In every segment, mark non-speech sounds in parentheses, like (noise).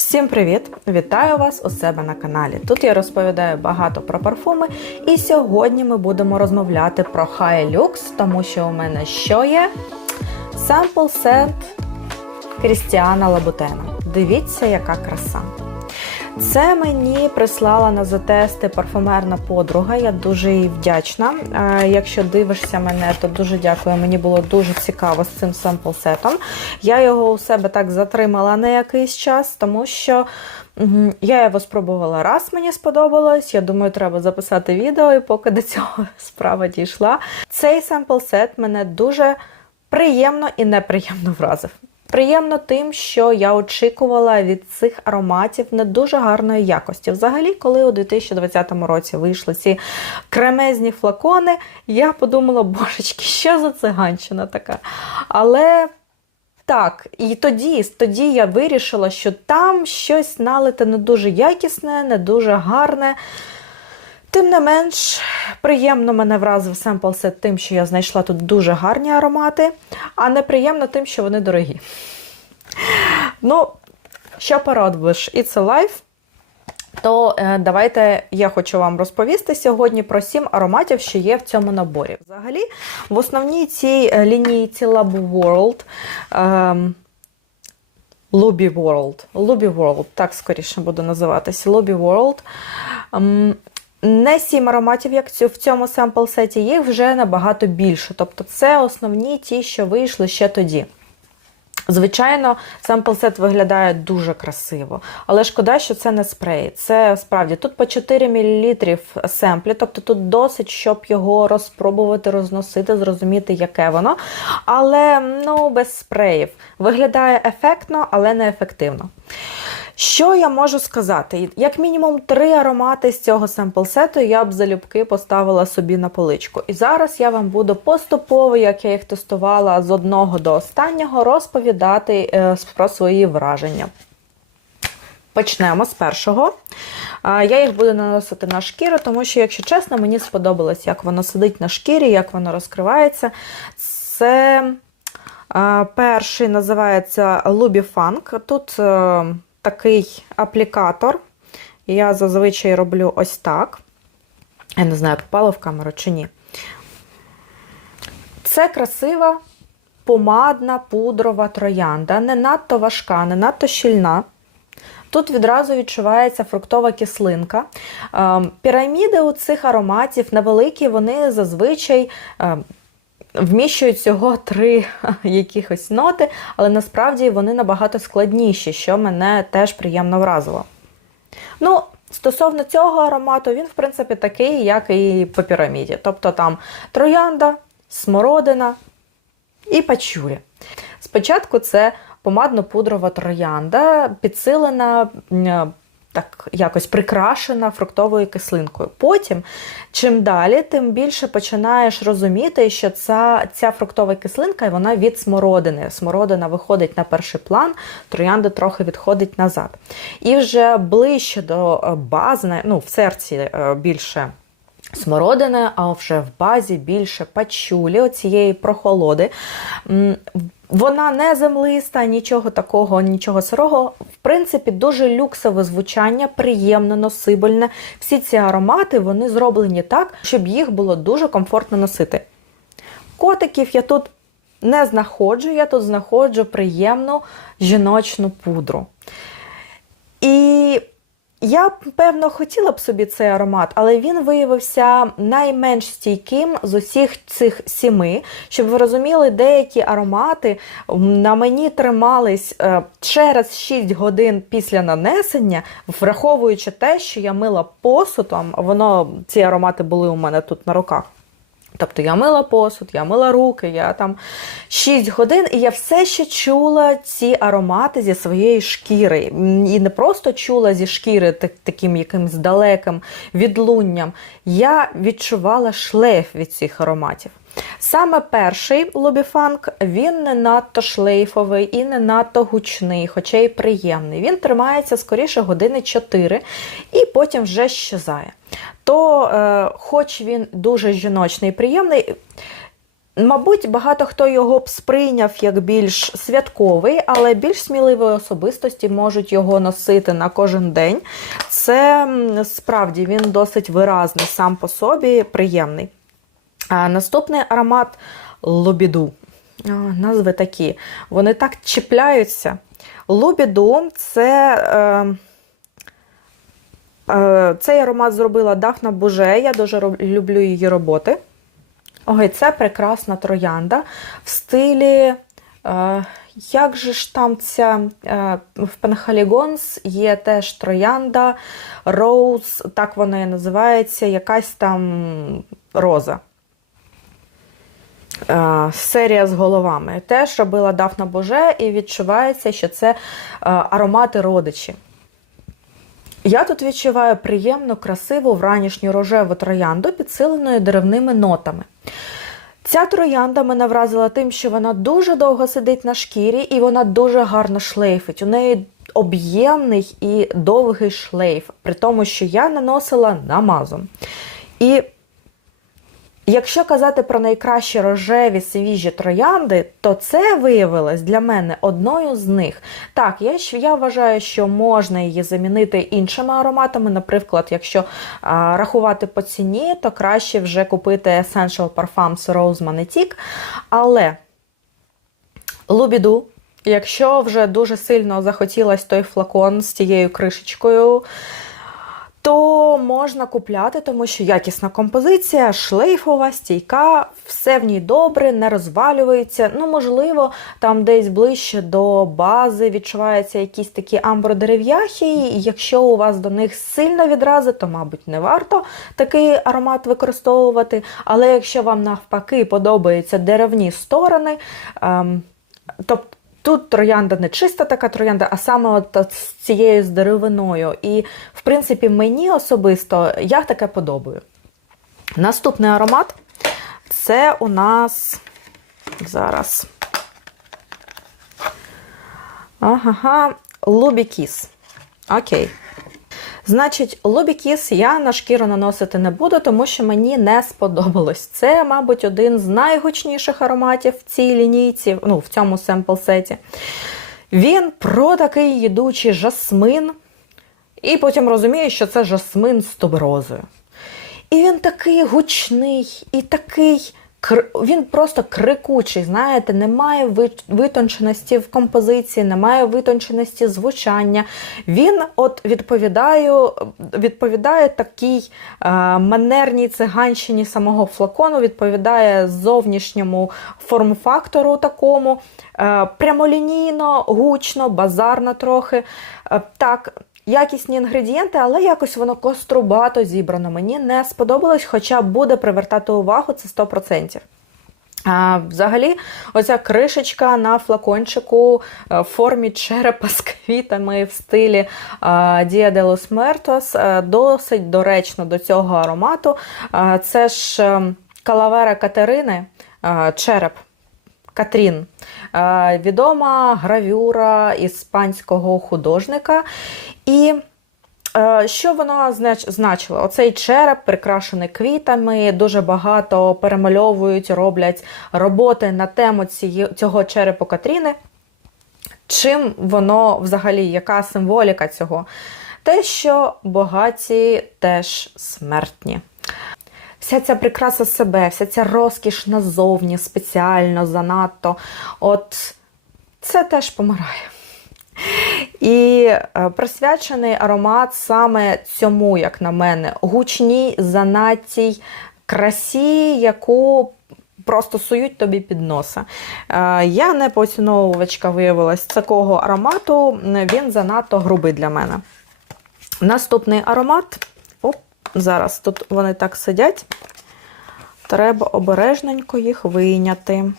Всім привіт! Вітаю вас у себе на каналі. Тут я розповідаю багато про парфуми, і сьогодні ми будемо розмовляти про High тому що у мене що є? Sample set Крістіана Лабутена. Дивіться, яка краса. Це мені прислала на затести парфумерна подруга. Я дуже їй вдячна. Е, Якщо дивишся мене, то дуже дякую. Мені було дуже цікаво з цим семпл-сетом. Я його у себе так затримала на якийсь час, тому що я його спробувала раз, мені сподобалось. Я думаю, треба записати відео, і поки до цього (laughs) справа дійшла. Цей семпл-сет мене дуже приємно і неприємно вразив. Приємно тим, що я очікувала від цих ароматів не дуже гарної якості. Взагалі, коли у 2020 році вийшли ці кремезні флакони, я подумала, божечки, що за циганщина така. Але так, і тоді, тоді я вирішила, що там щось налите не дуже якісне, не дуже гарне. Тим не менш, приємно мене вразив семплсет тим, що я знайшла тут дуже гарні аромати, а неприємно тим, що вони дорогі. Ну, що порадуєш, It's Alive, то е, давайте я хочу вам розповісти сьогодні про сім ароматів, що є в цьому наборі. Взагалі, в основній цій е, лінійці Lab World. ем, Lobby World. Lobby World, так скоріше буду називатися. Lobby World. Не сім ароматів, як в цьому семпл-сеті, їх вже набагато більше. Тобто це основні ті, що вийшли ще тоді. Звичайно, семпл-сет виглядає дуже красиво, але шкода, що це не спрей. Це справді тут по 4 мл семплі, тобто тут досить, щоб його розпробувати, розносити, зрозуміти, яке воно. Але ну, без спреїв. Виглядає ефектно, але не ефективно. Що я можу сказати? Як мінімум три аромати з цього семпл-сету я б залюбки поставила собі на поличку. І зараз я вам буду поступово, як я їх тестувала з одного до останнього, розповідати е, про свої враження. Почнемо з першого. Я їх буду наносити на шкіру, тому що, якщо чесно, мені сподобалось, як воно сидить на шкірі, як воно розкривається. Це перший називається Luby Funk. Тут е, такий аплікатор. Я зазвичай роблю ось так. Я не знаю, попало в камеру чи ні. Це красива помадна пудрова троянда, не надто важка, не надто щільна. Тут відразу відчувається фруктова кислинка. Е, Піраміди у цих ароматів невеликі, вони зазвичай е, вміщують всього три якихось ноти, але насправді вони набагато складніші, що мене теж приємно вразило. Ну, стосовно цього аромату, він, в принципі, такий, як і по піраміді. Тобто там троянда, смородина і пачурі. Спочатку це помадно-пудрова троянда, підсилена. Так, якось прикрашена фруктовою кислинкою. Потім, чим далі, тим більше починаєш розуміти, що ця, ця фруктова кислинка вона від смородини. Смородина виходить на перший план, троянда трохи відходить назад. І вже ближче до е, бази, ну, в серці е, більше смородини, а вже в базі більше пачулі, оцієї прохолоди. Вона не землиста, нічого такого, нічого сирого. В принципі, дуже люксове звучання, приємне, носибельне. Всі ці аромати вони зроблені так, щоб їх було дуже комфортно носити. Котиків я тут не знаходжу, я тут знаходжу приємну жіночну пудру. І я, б, певно, хотіла б собі цей аромат, але він виявився найменш стійким з усіх цих сіми. Щоб ви розуміли, деякі аромати на мені тримались е, через 6 годин після нанесення, враховуючи те, що я мила посудом, воно, ці аромати були у мене тут на руках. Тобто я мила посуд, я мила руки, я там 6 годин, і я все ще чула ці аромати зі своєї шкіри. І не просто чула зі шкіри так- таким якимсь далеким відлунням. Я відчувала шлейф від цих ароматів. Саме перший лобіфанк він не надто шлейфовий і не надто гучний, хоча й приємний. Він тримається скоріше години 4 і потім вже щезає. То, е, хоч він дуже жіночний і приємний, Мабуть, багато хто його б сприйняв як більш святковий, але більш сміливі особистості можуть його носити на кожен день. Це справді він досить виразний сам по собі, приємний. Наступний аромат Лобіду. Назви такі. Вони так чіпляються. Лобіду це. Е, е, цей аромат зробила Дафна Буже. Я дуже люблю її роботи. Ой, це прекрасна троянда в стилі. Е, як же ж там ця е, в Пенхалігонс є теж троянда, роуз, так вона і називається, якась там роза. Е, серія з головами. Теж робила Дафна Боже, і відчувається, що це е, аромати родичі. Я тут відчуваю приємну, красиву вранішню рожеву троянду, підсиленою деревними нотами. Ця троянда мене вразила тим, що вона дуже довго сидить на шкірі і вона дуже гарно шлейфить. У неї об'ємний і довгий шлейф, при тому, що я наносила намазом. І Якщо казати про найкращі рожеві свіжі троянди, то це виявилось для мене одною з них. Так, я, я вважаю, що можна її замінити іншими ароматами. Наприклад, якщо а, рахувати по ціні, то краще вже купити Essential Parfums Rose Magnetic. Але Лубіду, якщо вже дуже сильно захотілось той флакон з тією кришечкою, то можна купляти, тому що якісна композиція, шлейфова, стійка, все в ній добре, не розвалюється. Ну, можливо, там десь ближче до бази відчуваються якісь такі амбродерев'яхи. і Якщо у вас до них сильна відраза, то, мабуть, не варто такий аромат використовувати. Але якщо вам навпаки подобаються деревні сторони, ем, тобто. Тут троянда не чиста така троянда, а саме от, з цією з деревиною. І, в принципі, мені особисто я таке подобаю. Наступний аромат це у нас зараз. Ага, Лубікіс. Окей. Значить, Лобікіс я на шкіру наносити не буду, тому що мені не сподобалось. Це, мабуть, один з найгучніших ароматів в цій лінійці, ну, в цьому семпл-сеті. Він про такий їдучий жасмин, і потім розуміє, що це жасмин з туберозою. І він такий гучний, і такий. Він просто крикучий, знаєте, немає витонченості в композиції, немає витонченості звучання. Він от відповідає, відповідає такій е, манерній циганщині самого флакону, відповідає зовнішньому форм-фактору такому, е, прямолінійно, гучно, базарно трохи. Е, так, якісні інгредієнти, але якось воно кострубато зібрано. Мені не сподобалось, хоча буде привертати увагу, це 100%. А, взагалі, оця кришечка на флакончику е, в формі черепа з квітами в стилі а, Dia de los Muertos е, досить доречно до цього аромату. Це ж е, Калавера Катерини, е, череп. Катрін, Е, відома гравюра іспанського художника. І е, що воно знач- значило? Оцей череп прикрашений квітами, дуже багато перемальовують, роблять роботи на тему цього черепу Катріни. Чим воно взагалі, яка символіка цього? Те, що богаті теж смертні. Вся ця прикраса себе, вся ця розкіш назовні, спеціально, занадто. От це теж помирає. І е, присвячений аромат саме цьому, як на мене, гучній, занадтій красі, яку просто сують тобі під носа. Е, Я не поціновувачка виявилась такого аромату, він занадто грубий для мене. Наступний аромат. Зараз тут вони так сидять. Треба обережненько їх вийняти.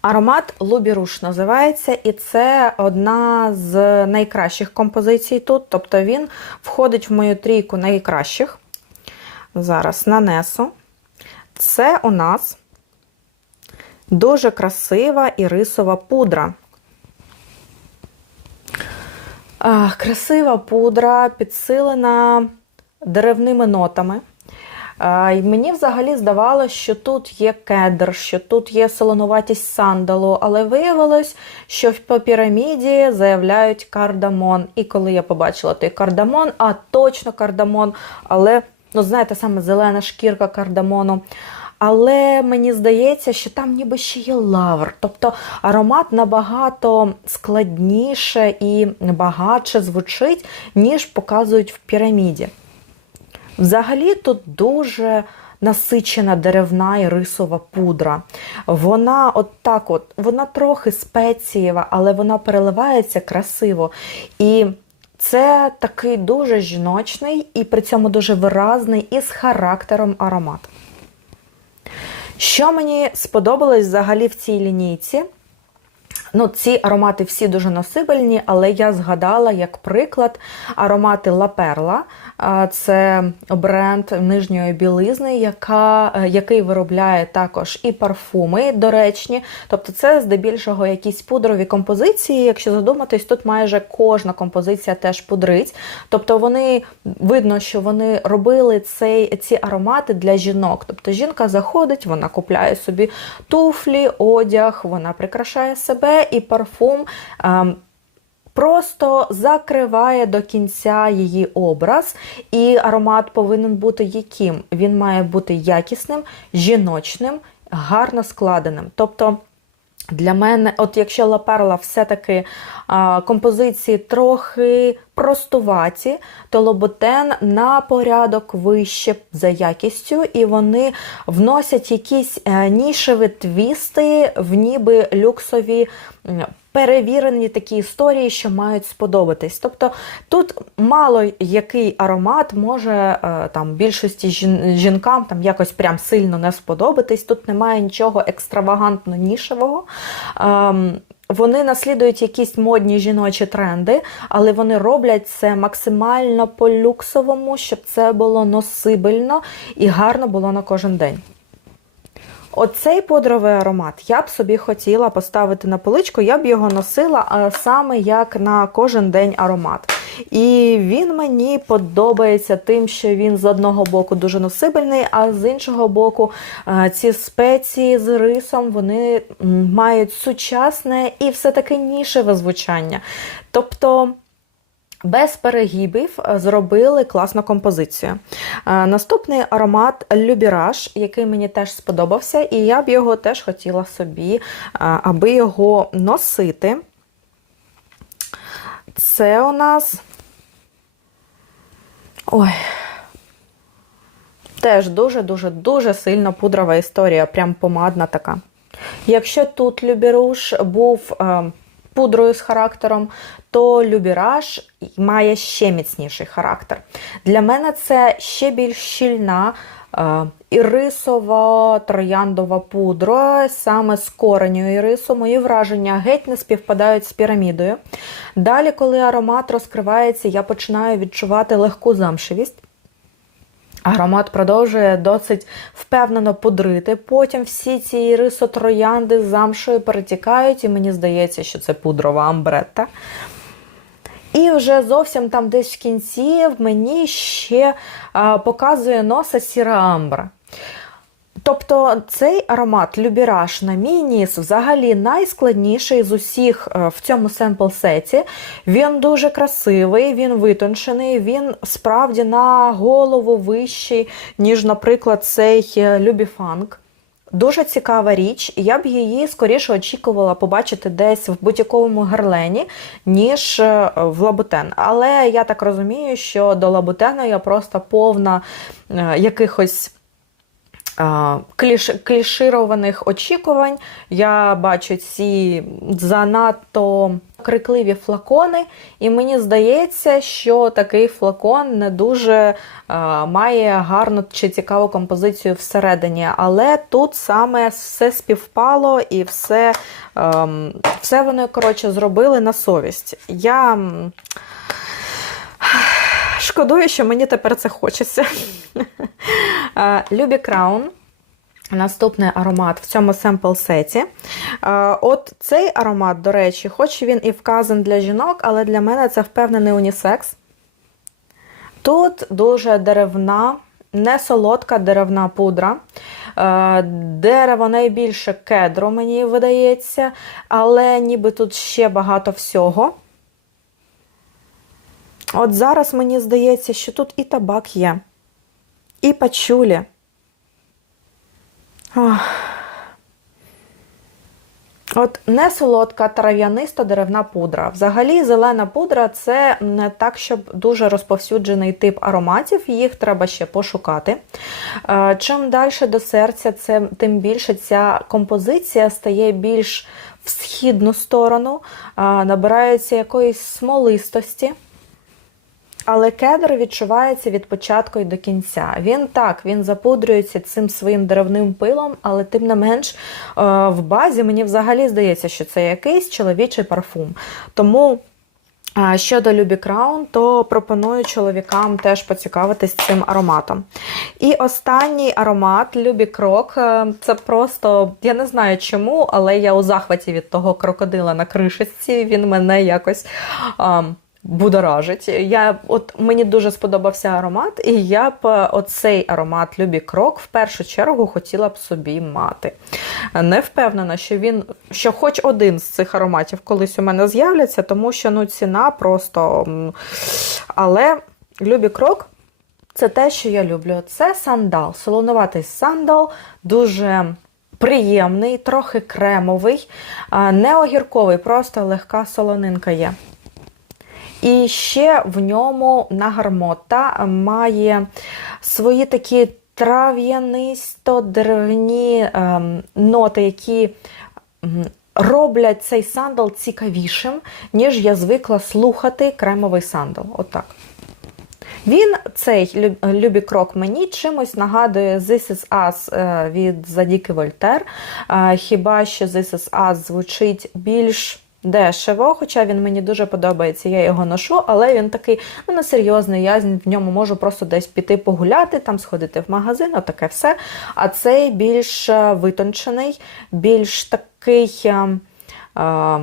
Аромат Лубіруш називається, і це одна з найкращих композицій тут. Тобто він входить в мою трійку найкращих. Зараз нанесу. Це у нас дуже красива ірисова пудра. Красива пудра, підсилена деревними нотами. І Мені взагалі здавалося, що тут є кедр, що тут є солонуватість сандалу, але виявилось, що по піраміді заявляють кардамон. І коли я побачила той кардамон, а точно кардамон, але, ну знаєте, саме зелена шкірка кардамону. Але мені здається, що там ніби ще є лавр. Тобто аромат набагато складніше і багатше звучить, ніж показують в піраміді. Взагалі тут дуже насичена деревна і рисова пудра. Вона от так от, вона трохи спецієва, але вона переливається красиво. І це такий дуже жіночний і при цьому дуже виразний і з характером аромат. Що мені сподобалось взагалі в цій лінійці? Ну, ці аромати всі дуже носибельні, але я згадала, як приклад, аромати Perla. Це бренд нижньої білизни, яка, е, який виробляє також і парфуми доречні. Тобто, це здебільшого якісь пудрові композиції. Якщо задуматись, тут майже кожна композиція теж пудрить. Тобто, вони видно, що вони робили цей, ці аромати для жінок. Тобто, жінка заходить, вона купляє собі туфлі, одяг, вона прикрашає себе і парфум. Ем, просто закриває до кінця її образ, і аромат повинен бути яким? Він має бути якісним, жіночним, гарно складеним. Тобто. Для мене, от якщо Лаперла все-таки композиції трохи простуваті, то Лоботен на порядок вище за якістю, і вони вносять якісь е, нішеві твісти в ніби люксові перевірені такі історії, що мають сподобатись. Тобто тут мало який аромат може е, там більшості жінкам там якось прям сильно не сподобатись. Тут немає нічого екстравагантно нішевого. Ем, вони наслідують якісь модні жіночі тренди, але вони роблять це максимально по-люксовому, щоб це було носибельно і гарно було на кожен день. Оцей подровий аромат я б собі хотіла поставити на поличку, я б його носила саме як на кожен день аромат. І він мені подобається тим, що він з одного боку дуже носибельний, а з іншого боку, ці спеції з рисом вони мають сучасне і все-таки нішеве звучання. Тобто. Без перегибів зробили класну композицію. Е, наступний аромат Любіраж, який мені теж сподобався, і я б його теж хотіла собі, е, аби його носити. Це у нас. Ой. Теж дуже-дуже-дуже сильно пудрова історія, прям помадна така. Якщо тут Любіруш був пудрою з характером, то Любіраж має ще міцніший характер. Для мене це ще більш щільна. Е, ірисова трояндова пудра, саме з кореню ірису, мої враження геть не співпадають з пірамідою. Далі, коли аромат розкривається, я починаю відчувати легку замшевість. Аромат продовжує досить впевнено пудрити. Потім всі ці рисотроянди з замшою перетікають, і мені здається, що це пудрова амбретта. І вже зовсім там десь в кінці в мені ще а, показує носа сіра амбра. Тобто цей аромат Любіраж на мій ніс взагалі найскладніший з усіх е, в цьому семпл-сеті. Він дуже красивий, він витончений, він справді на голову вищий, ніж, наприклад, цей е, Любіфанк. Дуже цікава річ, я б її скоріше очікувала побачити десь в будь-якому герлені, ніж е, в лабутен. Але я так розумію, що до лабутена я просто повна якихось кліш, клішированих очікувань. Я бачу ці занадто крикливі флакони, і мені здається, що такий флакон не дуже а, має гарну чи цікаву композицію всередині. Але тут саме все співпало і все, а, ем, все вони коротше, зробили на совість. Я (sighs) шкодую, що мені тепер це хочеться. Любі Краун. Наступний аромат в цьому семпл-сеті. От цей аромат, до речі, хоч він і вказан для жінок, але для мене це впевнений унісекс. Тут дуже деревна не солодка деревна пудра. Е, Дерево найбільше кедру, мені видається, але ніби тут ще багато всього. От зараз мені здається, що тут і табак є, і пачулі. Ох. От не солодка трав'яниста деревна пудра. Взагалі, зелена пудра це не так, щоб дуже розповсюджений тип ароматів, їх треба ще пошукати. Е, Чим далі до серця, це, тим більше ця композиція стає більш в східну сторону, е, набирається якоїсь смолистості. Але кедр відчувається від початку і до кінця. Він так, він запудрюється цим своїм деревним пилом, але тим не менш е, в базі мені взагалі здається, що це якийсь чоловічий парфум. Тому. е, Щодо Любі Краун, то пропоную чоловікам теж поцікавитись цим ароматом. І останній аромат Любі Крок. е, Це просто, я не знаю чому, але я у захваті від того крокодила на кришечці. Він мене якось. Будоражить. Я, от Мені дуже сподобався аромат, і я б е, оцей аромат Любі Крок в першу чергу хотіла б собі мати. Не впевнена, що він, що хоч один з цих ароматів колись у мене з'являться, тому що ну, ціна просто. Але Любі Крок. Це те, що я люблю. Це сандал, солонуватий сандал, дуже приємний, трохи кремовий, не огірковий, просто легка солонинка є. І ще в ньому нагармота має свої такі трав'янисто-деревні ем, ноти, які роблять цей сандал цікавішим, ніж я звикла слухати кремовий сандал. Отак. Він, цей Любі Крок мені чимось нагадує This is Us е, від Задіки Вольтер. Е, Хіба що This is Us звучить більш дешево, хоча він мені дуже подобається, я його ношу, але він такий ну, несерйозний. Я в ньому можу просто десь піти погуляти, там сходити в магазин, отаке все. А цей більш е, витончений, більш такий. е, е,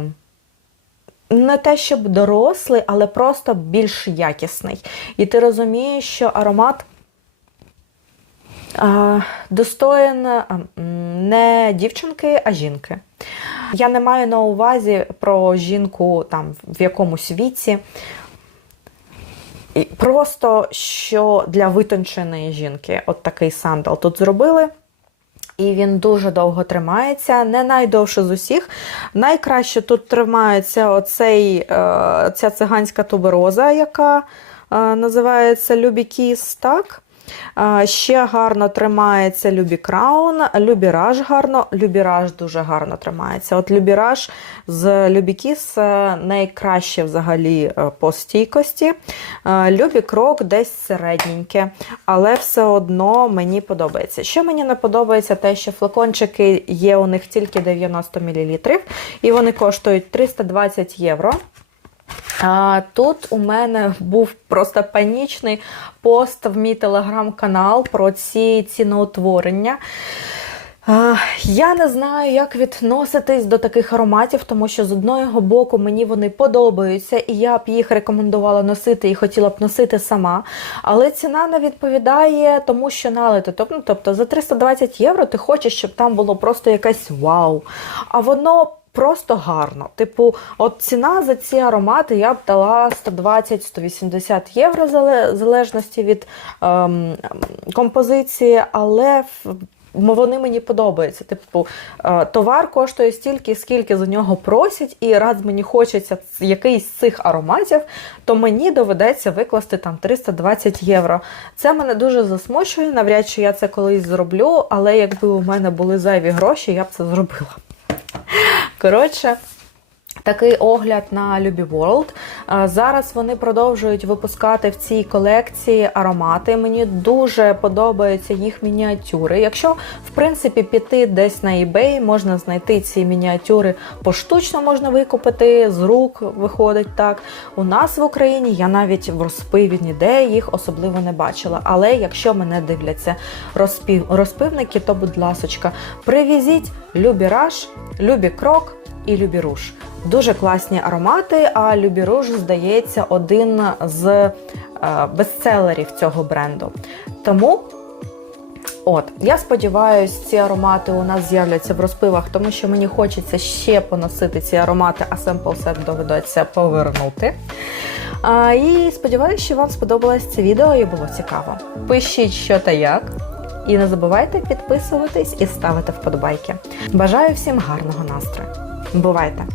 не те, щоб дорослий, але просто більш якісний. І ти розумієш, що аромат а, достоїн не дівчинки, а жінки. Я не маю на увазі про жінку там в якомусь віці. І Просто що для витонченої жінки от такий сандал тут зробили. І він дуже довго тримається, не найдовше з усіх. Найкраще тут тримається оцей, е, ця циганська тубероза, яка е, називається Любі Кіс, так? Ще гарно тримається Любі Краун, Любіраж гарно, Любіраж дуже гарно тримається. От Любіраж з Любі Кіс е, найкраще взагалі е, по стійкості. Е, Любі Крок десь середненьке, але все одно мені подобається. Що мені не подобається, те, що флакончики є у них тільки 90 мл, і вони коштують 320 євро. А, Тут у мене був просто панічний пост в мій телеграм-канал про ці ціноутворення. Я не знаю, як відноситись до таких ароматів, тому що з одного боку мені вони подобаються, і я б їх рекомендувала носити і хотіла б носити сама. Але ціна не відповідає тому, що налито. Тобто, тобто за 320 євро ти хочеш, щоб там було просто якесь вау. А воно. Просто гарно. Типу, от ціна за ці аромати я б дала 120-180 євро, в залежності від ем, композиції, але вони мені подобаються. Типу, е, товар коштує стільки, скільки за нього просять, і раз мені хочеться якийсь з цих ароматів, то мені доведеться викласти там 320 євро. Це мене дуже засмучує. Навряд чи я це колись зроблю, але якби у мене були зайві гроші, я б це зробила. Коротше. Такий огляд на Любі World. Е, Зараз вони продовжують випускати в цій колекції аромати. Мені дуже подобаються їх мініатюри. Якщо, в принципі, піти десь на eBay, можна знайти ці мініатюри поштучно можна викупити, з рук виходить так. У нас в Україні я навіть в розпиві ніде їх особливо не бачила. Але якщо мене дивляться розпів, розпивники, то, будь ласочка, привізіть Любі Раш, Любі Крок і Любі Руш. Дуже класні аромати, а Любі Руж, здається, один з е, бестселерів цього бренду. Тому. От, я сподіваюся, ці аромати у нас з'являться в розпивах, тому що мені хочеться ще поносити ці аромати, а семпл сет доведеться повернути. А, і сподіваюся, що вам сподобалось це відео і було цікаво. Пишіть, що та як. І не забувайте підписуватись і ставити вподобайки. Бажаю всім гарного настрою. Бувайте!